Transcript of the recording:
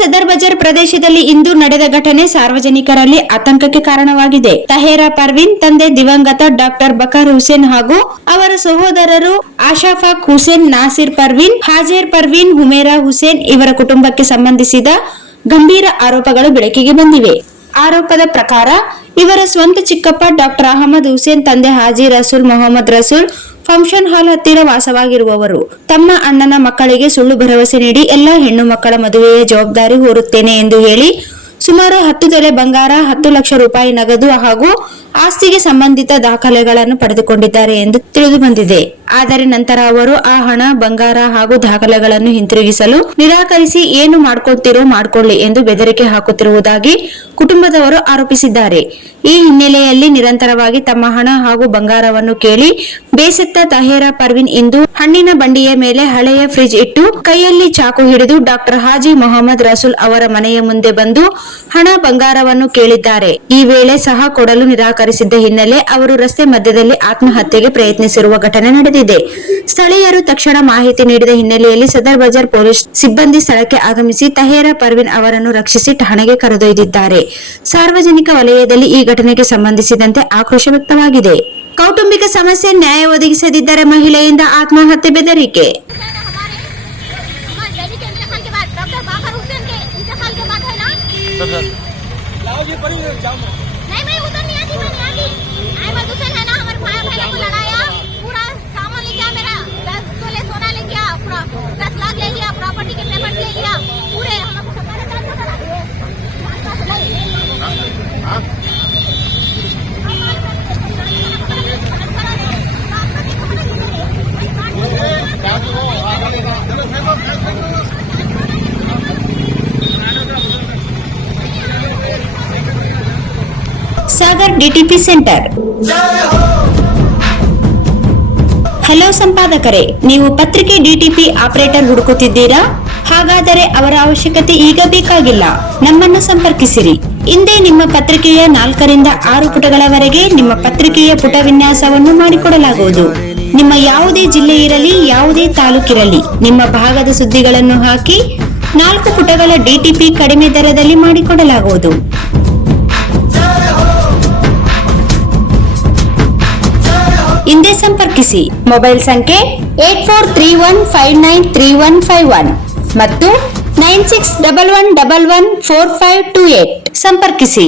ಸದರ್ ಬಜಾರ್ ಪ್ರದೇಶದಲ್ಲಿ ಇಂದು ನಡೆದ ಘಟನೆ ಸಾರ್ವಜನಿಕರಲ್ಲಿ ಆತಂಕಕ್ಕೆ ಕಾರಣವಾಗಿದೆ. ತಹೇರಾ ಪರ್ವೀನ್ ತಂದೆ ದಿವಂಗತ ಡಾಕ್ಟರ್ ಬಕರ್ ಹುಸೇನ್ ಹಾಗೂ ಅವರ ಸಹೋದರರು ಆಶಾಫಾಕ್ ಹುಸೇನ್, ನಾಸಿರ್ ಪರ್ವೀನ್, ಹಾಜೇರ್ ಪರ್ವೀನ್, ಹುಮೇರಾ ಹುಸೇನ್ ಇವರ ಕುಟುಂಬಕ್ಕೆ ಸಂಬಂಧಿಸಿದ ಗಂಭೀರ ಆರೋಪಗಳು ಬೆಳಕಿಗೆ ಬಂದಿವೆ. ಆರೋಪದ ಪ್ರಕಾರ ಇವರ ಸ್ವಂತ ಚಿಕ್ಕಪ್ಪ ಡಾಕ್ಟರ್ ಅಹಮದ್ ಹುಸೇನ್, ತಂದೆ ಹಾಜಿ ರಸೂಲ್ ಮೊಹಮ್ಮದ್ ರಸೂಲ್ ಫಂಕ್ಷನ್ ಹಾಲ್ ಹತ್ತಿರ ವಾಸವಾಗಿರುವವರು. ತಮ್ಮ ಅಣ್ಣನ ಮಕ್ಕಳಿಗೆ ಸುಳ್ಳು ಭರವಸೆ ನೀಡಿ ಎಲ್ಲಾ ಹೆಣ್ಣು ಮಕ್ಕಳ ಮದುವೆಯ ಜವಾಬ್ದಾರಿ ಹೊರುತ್ತೇನೆ ಎಂದು ಹೇಳಿ ಸುಮಾರು 10 ತೊಲೆ ಬಂಗಾರ, 10 ಲಕ್ಷ ರೂಪಾಯಿ ನಗದು ಹಾಗೂ ಆಸ್ತಿಗೆ ಸಂಬಂಧಿತ ದಾಖಲೆಗಳನ್ನು ಪಡೆದುಕೊಂಡಿದ್ದಾರೆ ಎಂದು ತಿಳಿದು ಬಂದಿದೆ. ಆದರೆ ನಂತರ ಅವರು ಆ ಹಣ, ಬಂಗಾರ ಹಾಗೂ ದಾಖಲೆಗಳನ್ನು ಹಿಂತಿರುಗಿಸಲು ನಿರಾಕರಿಸಿ ಏನು ಮಾಡ್ಕೊಳ್ತಿರೋ ಮಾಡ್ಕೊಳ್ಳಿ ಎಂದು ಬೆದರಿಕೆ ಹಾಕುತ್ತಿರುವುದಾಗಿ ಕುಟುಂಬದವರು ಆರೋಪಿಸಿದ್ದಾರೆ. ಈ ಹಿನ್ನೆಲೆಯಲ್ಲಿ ನಿರಂತರವಾಗಿ ತಮ್ಮ ಹಣ ಹಾಗೂ ಬಂಗಾರವನ್ನು ಕೇಳಿ ಬೇಸತ್ತ ತಹೇರಾ ಪರ್ವೀನ್ ಇಂದು ಹಣ್ಣಿನ ಬಂಡಿಯ ಮೇಲೆ ಹಳೆಯ ಫ್ರಿಡ್ಜ್ ಇಟ್ಟು ಕೈಯಲ್ಲಿ ಚಾಕು ಹಿಡಿದು ಡಾಕ್ಟರ್ ಹಾಜಿ ಮೊಹಮ್ಮದ್ ರಸೂಲ್ ಅವರ ಮನೆಯ ಮುಂದೆ ಬಂದು ಹಣ, ಬಂಗಾರವನ್ನು ಕೇಳಿದ್ದಾರೆ. ಈ ವೇಳೆ ಸಹ ಕೊಡಲು ನಿರಾಕರಿಸಿದ್ದ ಹಿನ್ನೆಲೆ ಅವರು ರಸ್ತೆ ಮಧ್ಯದಲ್ಲಿ ಆತ್ಮಹತ್ಯೆಗೆ ಪ್ರಯತ್ನಿಸಿರುವ ಘಟನೆ ನಡೆದಿದೆ. ಸ್ಥಳೀಯರು ತಕ್ಷಣ ಮಾಹಿತಿ ನೀಡಿದ ಹಿನ್ನೆಲೆಯಲ್ಲಿ ಸದರ್ ಬಜಾರ್ ಪೊಲೀಸ್ ಸಿಬ್ಬಂದಿ ಸ್ಥಳಕ್ಕೆ ಆಗಮಿಸಿ ತಹೇರಾ ಪರ್ವೀನ್ ಅವರನ್ನು ರಕ್ಷಿಸಿ ಠಾಣೆಗೆ ಕರೆದೊಯ್ದಿದ್ದಾರೆ. ಸಾರ್ವಜನಿಕ ವಲಯದಲ್ಲಿ ಈ ಘಟನೆಗೆ ಸಂಬಂಧಿಸಿದಂತೆ ಆಕ್ರೋಶ ವ್ಯಕ್ತವಾಗಿದೆ. ಕೌಟುಂಬಿಕ ಸಮಸ್ಯೆ ನ್ಯಾಯ ಒದಗಿಸದಿದ್ದರೆ ಮಹಿಳೆಯಿಂದ ಆತ್ಮಹತ್ಯೆ ಬೆದರಿಕೆ. Sagar DTP centre. ಹಲೋ ಸಂಪಾದಕರೇ, ನೀವು ಪತ್ರಿಕೆ ಡಿಟಿಪಿ ಆಪರೇಟರ್ ಹುಡುಕುತ್ತಿದ್ದೀರಾ? ಹಾಗಾದರೆ ಅವರ ಅವಶ್ಯಕತೆ ಈಗ ಬೇಕಾಗಿಲ್ಲ. ನಮ್ಮನ್ನು ಸಂಪರ್ಕಿಸಿರಿ. ಇಂದೇ ನಿಮ್ಮ ಪತ್ರಿಕೆಯ 4 ರಿಂದ 6 ಪುಟಗಳವರೆಗೆ ನಿಮ್ಮ ಪತ್ರಿಕೆಯ ಪುಟ ವಿನ್ಯಾಸವನ್ನು ಮಾಡಿಕೊಡಲಾಗುವುದು. ನಿಮ್ಮ ಯಾವುದೇ ಜಿಲ್ಲೆ ಇರಲಿ, ಯಾವುದೇ ತಾಲೂಕಿರಲಿ, ನಿಮ್ಮ ಭಾಗದ ಸುದ್ದಿಗಳನ್ನು ಹಾಕಿ 4 ಪುಟಗಳ ಡಿಟಿಪಿ ಕಡಿಮೆ ದರದಲ್ಲಿ ಮಾಡಿಕೊಡಲಾಗುವುದು. ಹಿಂದೆ ಸಂಪರ್ಕಿಸಿ. ಮೊಬೈಲ್ ಸಂಖ್ಯೆ 8431593151 ಮತ್ತು 9611114528 ಸಂಪರ್ಕಿಸಿ.